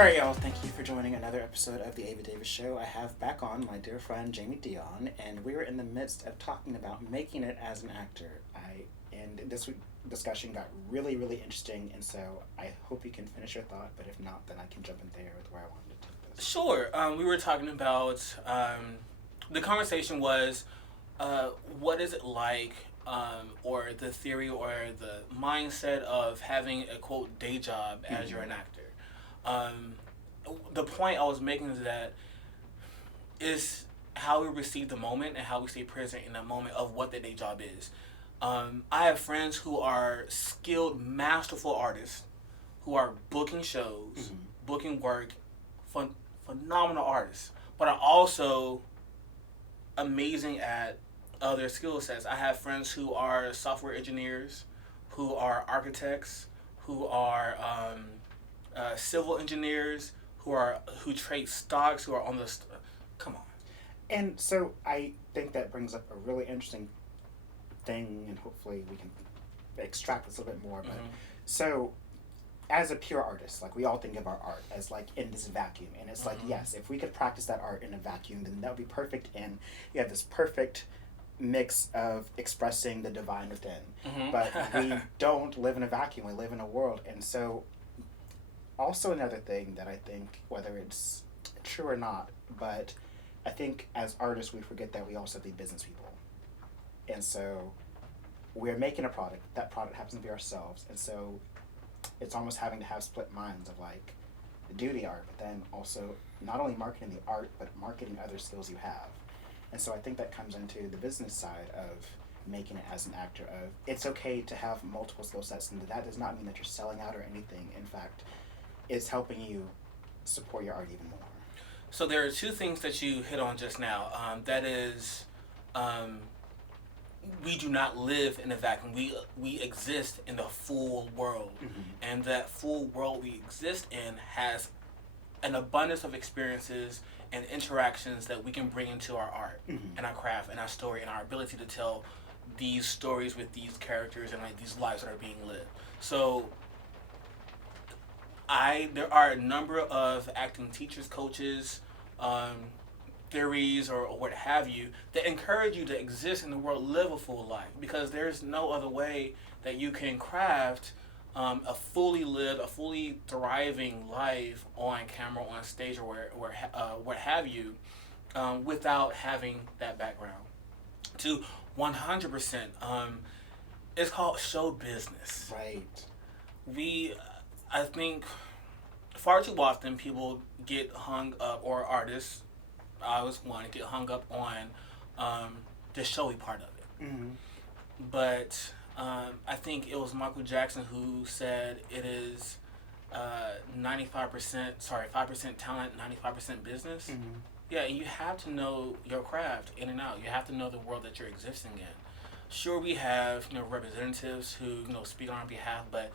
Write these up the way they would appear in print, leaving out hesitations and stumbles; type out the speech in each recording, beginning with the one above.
Alright, y'all, thank you for joining another episode of the Ava Davis Show. I have back on my dear friend Jamie Dion, and we were in the midst of talking about making it as an actor. And this discussion got really, really interesting, and so I hope you can finish your thought, but if not, then I can jump in there with where I wanted to take this. Sure. We were talking about, the conversation was, what is it like, or the theory or the mindset of having a, quote, day job as you're an actor. The point I was making is that is how we receive the moment and how we stay present in that moment of what the day job is. I have friends who are skilled, masterful artists who are booking shows, booking work, phenomenal artists, but are also amazing at other skill sets. I have friends who are software engineers, who are architects, who are civil engineers, who trade stocks, who are on the come on. And so I think that brings up a really interesting thing, and hopefully we can extract this a little bit more. But so, as a pure artist, like we all think of our art as like in this vacuum, and it's like, yes, if we could practice that art in a vacuum, then that would be perfect. And you have this perfect mix of expressing the divine within. But we don't live in a vacuum; we live in a world, and so. Also, another thing that I think, whether it's true or not, but I think as artists we forget that we also have to be business people. And so we're making a product. That product happens to be ourselves. And so it's almost having to have split minds of like do the art, but then also not only marketing the art, but marketing other skills you have. And so I think that comes into the business side of making it as an actor of it's okay to have multiple skill sets, and that does not mean that you're selling out or anything. In fact, it's helping you support your art even more. So there are two things that you hit on just now. That is, we do not live in a vacuum. We exist in the full world, and that full world we exist in has an abundance of experiences and interactions that we can bring into our art and our craft and our story and our ability to tell these stories with these characters and like these lives that are being lived. So there are a number of acting teachers, coaches, theories, or what have you, that encourage you to exist in the world, live a full life, because there's no other way that you can craft a fully lived, a fully thriving life on camera, on stage, or what have you, without having that background. To 100%, it's called show business. Right. I think far too often people get hung up, or artists, I was one, get hung up on the showy part of it. But I think it was Michael Jackson who said it is 5% talent, 95% business. Yeah, and you have to know your craft in and out. You have to know the world that you're existing in. Sure, we have representatives who speak on our behalf, but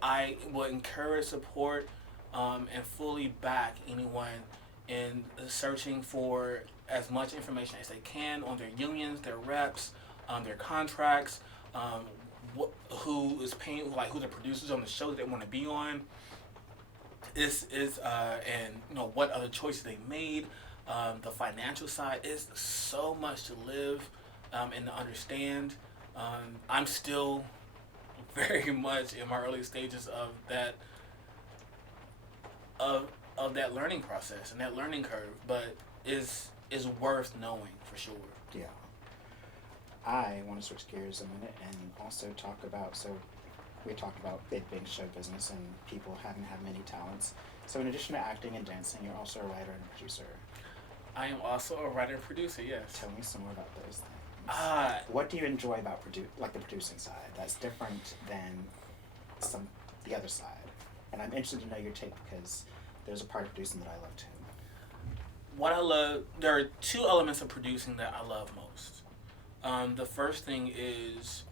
I will encourage, support, and fully back anyone in searching for as much information as they can on their unions, their reps, their contracts, who is paying, like who the producers on the show that they want to be on, and what other choices they made. The financial side is so much to live and to understand. I'm still very much in my early stages of that that learning process and that learning curve, but is worth knowing for sure. Yeah. I want to switch gears a minute and also talk about, so we talked about it being show business and people having to have many talents. So in addition to acting and dancing, you're also a writer and producer. I am also a writer and producer, yes. Tell me some more about those things. What do you enjoy about the producing side that's different than the other side? And I'm interested to know your take because there's a part of producing that I love too. What I love, there are two elements of producing that I love most. The first thing is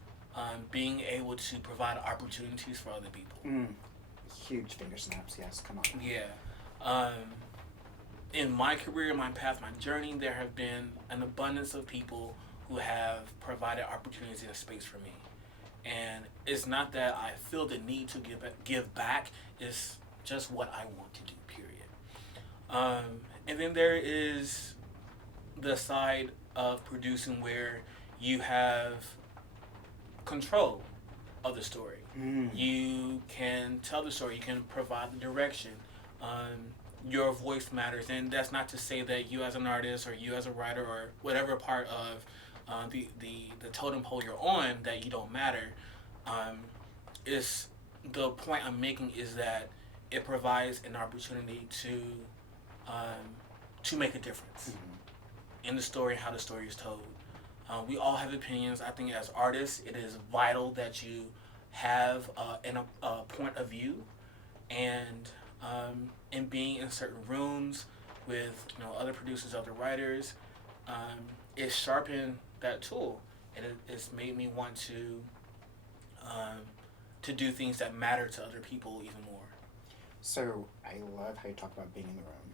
being able to provide opportunities for other people. Huge finger snaps, yes, come on. Yeah. In my career, my path, my journey, there have been an abundance of people who have provided opportunities and space for me. And it's not that I feel the need to give back. It's just what I want to do, period. And then there is the side of producing where you have control of the story. You can tell the story. You can provide the direction. Your voice matters, and that's not to say that you as an artist or you as a writer or whatever part of the totem pole you're on that you don't matter. Is the point I'm making is that it provides an opportunity to make a difference in the story and how the story is told. We all have opinions. I think as artists, it is vital that you have a point of view, and being in certain rooms with other producers, other writers, it sharpened that tool, and it's made me want to do things that matter to other people even more. So I love how you talk about being in the room.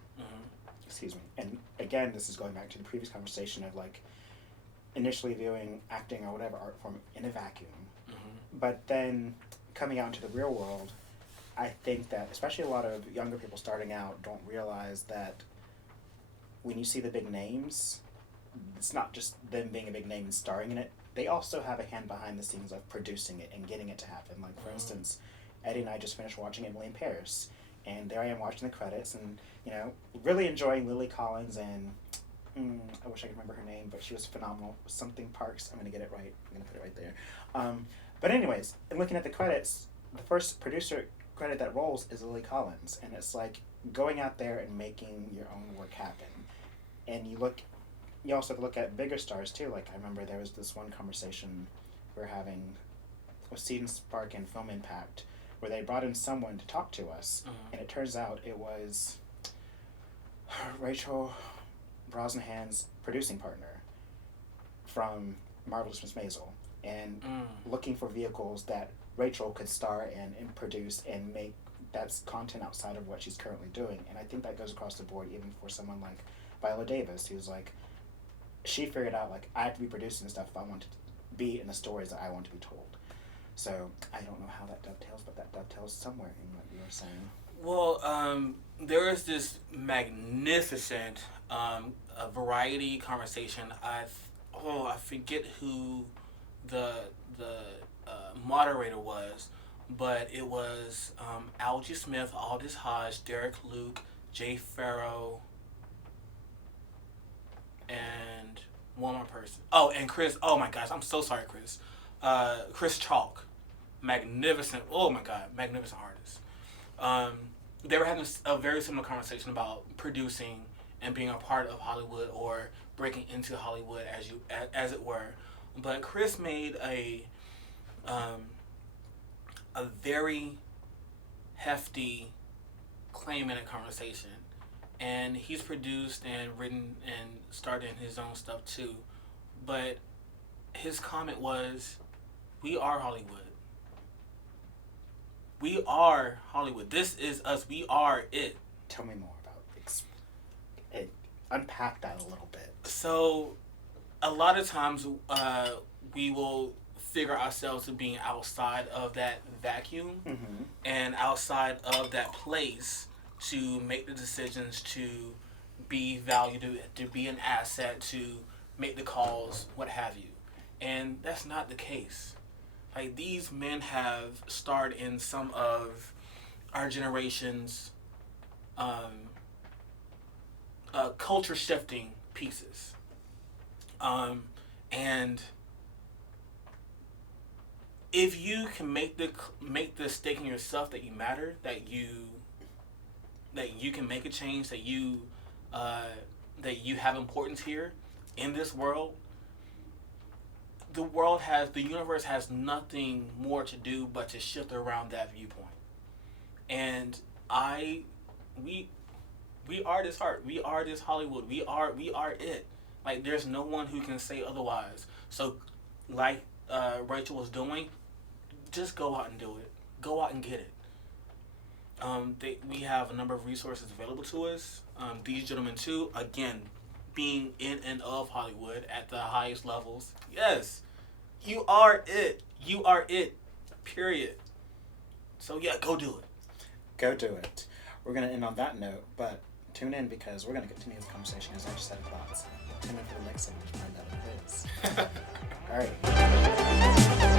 Excuse me. And again, this is going back to the previous conversation of like initially viewing acting or whatever art form in a vacuum, but then coming out into the real world. I think that especially a lot of younger people starting out don't realize that when you see the big names, it's not just them being a big name and starring in it. They also have a hand behind the scenes of producing it and getting it to happen. Like, for instance, Eddie and I just finished watching Emily in Paris, and there I am watching the credits and, really enjoying Lily Collins and I wish I could remember her name, but she was phenomenal. Something Parks. I'm going to get it right. I'm going to put it right there. But anyways, and looking at the credits, the first producer credit that rolls is Lily Collins, and it's like going out there and making your own work happen. And you also look at bigger stars too. Like I remember there was this one conversation we were having with Seed and Spark and Film Impact, where they brought in someone to talk to us, and it turns out it was Rachel Brosnahan's producing partner from Marvelous Miss Maisel, and looking for vehicles that Rachel could star in and produce and make that's content outside of what she's currently doing. And I think that goes across the board even for someone like Ava Davis, who's like, she figured out like I have to be producing stuff if I want to be in the stories that I want to be told. So I don't know how that dovetails, but that dovetails somewhere in what you were saying. Well, there is this magnificent variety conversation. I forget who the moderator was, but it was Algie Smith, Aldous Hodge, Derek Luke, Jay Farrow, and one more person. Oh, and Chris. Oh my gosh, I'm so sorry, Chris. Chris Chalk, magnificent. Oh my God, magnificent artist. They were having a very similar conversation about producing and being a part of Hollywood or breaking into Hollywood, as it were. But Chris made a very hefty claim in a conversation, and he's produced and written and starred in his own stuff too. But his comment was, "We are Hollywood. We are Hollywood. This is us. We are it." Tell me more about it. Unpack that a little bit. So, a lot of times we will figure ourselves to being outside of that vacuum and outside of that place to make the decisions, to be valued, to be an asset, to make the calls, what have you. And that's not the case. Like, these men have starred in some of our generation's culture shifting pieces. And if you can make the stake in yourself that you matter, that you can make a change, that you have importance here in this world, the universe has nothing more to do but to shift around that viewpoint. And we are this art. We are this Hollywood. We are it. Like, there's no one who can say otherwise. So, like Rachel was doing, just go out and do it. Go out and get it. We have a number of resources available to us. These gentlemen too, again, being in and of Hollywood at the highest levels. Yes, you are it. You are it. Period. So yeah, go do it. Go do it. We're going to end on that note, but tune in because we're going to continue this conversation as I just had thoughts. Tune in for the next one to find out what it is. All right.